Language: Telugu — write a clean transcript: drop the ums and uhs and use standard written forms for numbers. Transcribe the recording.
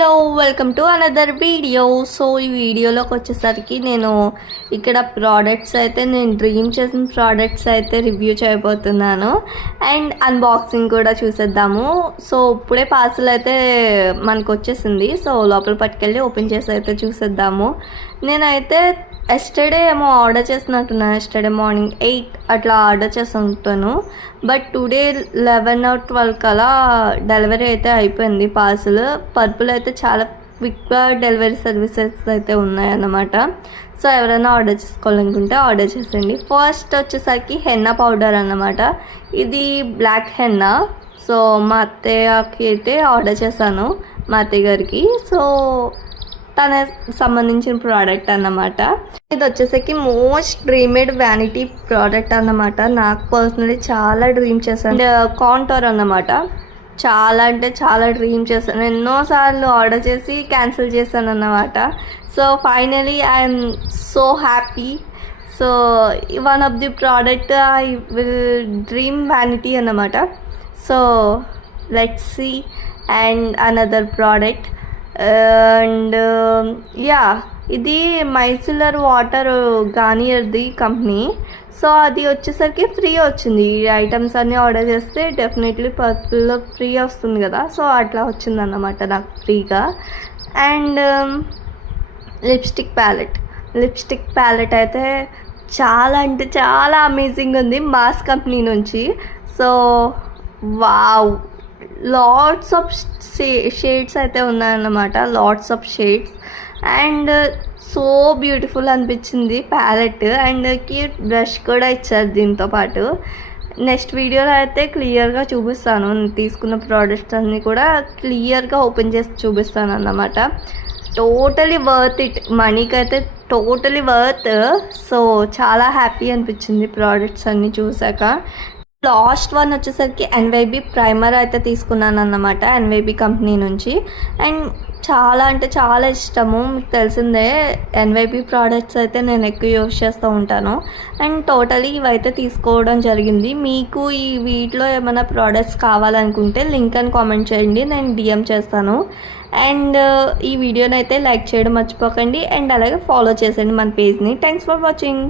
Hello welcome to another video. So ఈ వీడియోలోకి వచ్చేసరికి నేను ఇక్కడ ప్రోడక్ట్స్ అయితే నేను డ్రీమ్ చేసిన ప్రోడక్ట్స్ అయితే రివ్యూ చేయబోతున్నాను అండ్ అన్బాక్సింగ్ కూడా చూసేద్దాము. సో ఇప్పుడే పార్సల్ అయితే మనకు వచ్చేసింది. సో లోపల పట్టుకెళ్ళి ఓపెన్ చేసి అయితే చూసేద్దాము. నేనైతే ఎస్టర్డే ఏమో ఆర్డర్ చేసినట్టున్నాను. ఎస్టర్డే మార్నింగ్ 8 అట్లా ఆర్డర్ చేసి ఉంటాను. బట్ టుడే 11 or 12 కలా డెలివరీ అయితే అయిపోయింది పార్సల్. పర్పుల్ అయితే చాలా క్విక్గా డెలివరీ సర్వీసెస్ అయితే ఉన్నాయన్నమాట. సో ఎవరైనా ఆర్డర్ చేసుకోవాలనుకుంటే ఆర్డర్ చేసేయండి. ఫస్ట్ వచ్చేసరికి హెన్నా పౌడర్ అన్నమాట. ఇది బ్లాక్ హెన్నా. సో మా అత్తయ్యకి అయితే ఆర్డర్ చేశాను, మా అత్తయ్య గారికి. సో తన సంబంధించిన ప్రోడక్ట్ అన్నమాట. ఇది వచ్చేసరికి మోస్ట్ డ్రీమేడ్ వ్యానిటీ ప్రోడక్ట్ అన్నమాట. నాకు పర్సనలీ చాలా డ్రీమ్ చేశాను. అండ్ కాంటోర్ అన్నమాట. చాలా అంటే చాలా డ్రీమ్ చేశాను. ఎన్నోసార్లు ఆర్డర్ చేసి క్యాన్సిల్ చేశాను అన్నమాట. So finally I'm so happy. So one of the product I will dream vanity అన్నమాట. So let's see and another product. And yeah, ఇది మైసిలర్ వాటర్ గార్నియర్ది కంపెనీ. సో అది వచ్చేసరికి ఫ్రీ వచ్చింది. ఈ ఐటమ్స్ అన్నీ ఆర్డర్ చేస్తే డెఫినెట్లీ పర్పుల్లో ఫ్రీ వస్తుంది కదా. సో అట్లా వచ్చిందన్నమాట నాకు ఫ్రీగా. అండ్ లిప్స్టిక్ ప్యాలెట్ అయితే చాలా అంటే చాలా అమేజింగ్ ఉంది, మాస్ కంపెనీ నుంచి. So wow, lots of shades అయితే ఉన్నాయన్నమాట. Lots of shades and so beautiful అనిపించింది ప్యాలెట్. అండ్ క్యూట్ బ్రష్ కూడా ఇచ్చారు దీంతో పాటు. నెక్స్ట్ వీడియోలో అయితే క్లియర్గా చూపిస్తాను. నేను తీసుకున్న ప్రోడక్ట్స్ అన్నీ కూడా క్లియర్గా ఓపెన్ చేసి చూపిస్తాను అన్నమాట. టోటలీ వర్త్ ఇట్, మనీకి అయితే టోటలీ వర్త్. సో చాలా హ్యాపీ అనిపించింది ప్రోడక్ట్స్ అన్నీ చూసాక. లాస్ట్ వన్ వచ్చేసరికి ఎన్వైబీ ప్రైమర్ అయితే తీసుకున్నాను అన్నమాట, ఎన్వైబీ కంపెనీ నుంచి. అండ్ చాలా అంటే చాలా ఇష్టము, మీకు తెలిసిందే ఎన్వైబీ ప్రోడక్ట్స్ అయితే నేను ఎక్కువ యూస్ చేస్తూ ఉంటాను. అండ్ టోటలీ ఇవైతే తీసుకోవడం జరిగింది. మీకు ఈ వీటిలో ఏమైనా ప్రోడక్ట్స్ కావాలనుకుంటే లింక్ అని కామెంట్ చేయండి, నేను డిఎం చేస్తాను. అండ్ ఈ వీడియోని అయితే లైక్ చేయడం మర్చిపోకండి. అండ్ అలాగే ఫాలో చేసేయండి మన పేజ్ని. Thanks for watching.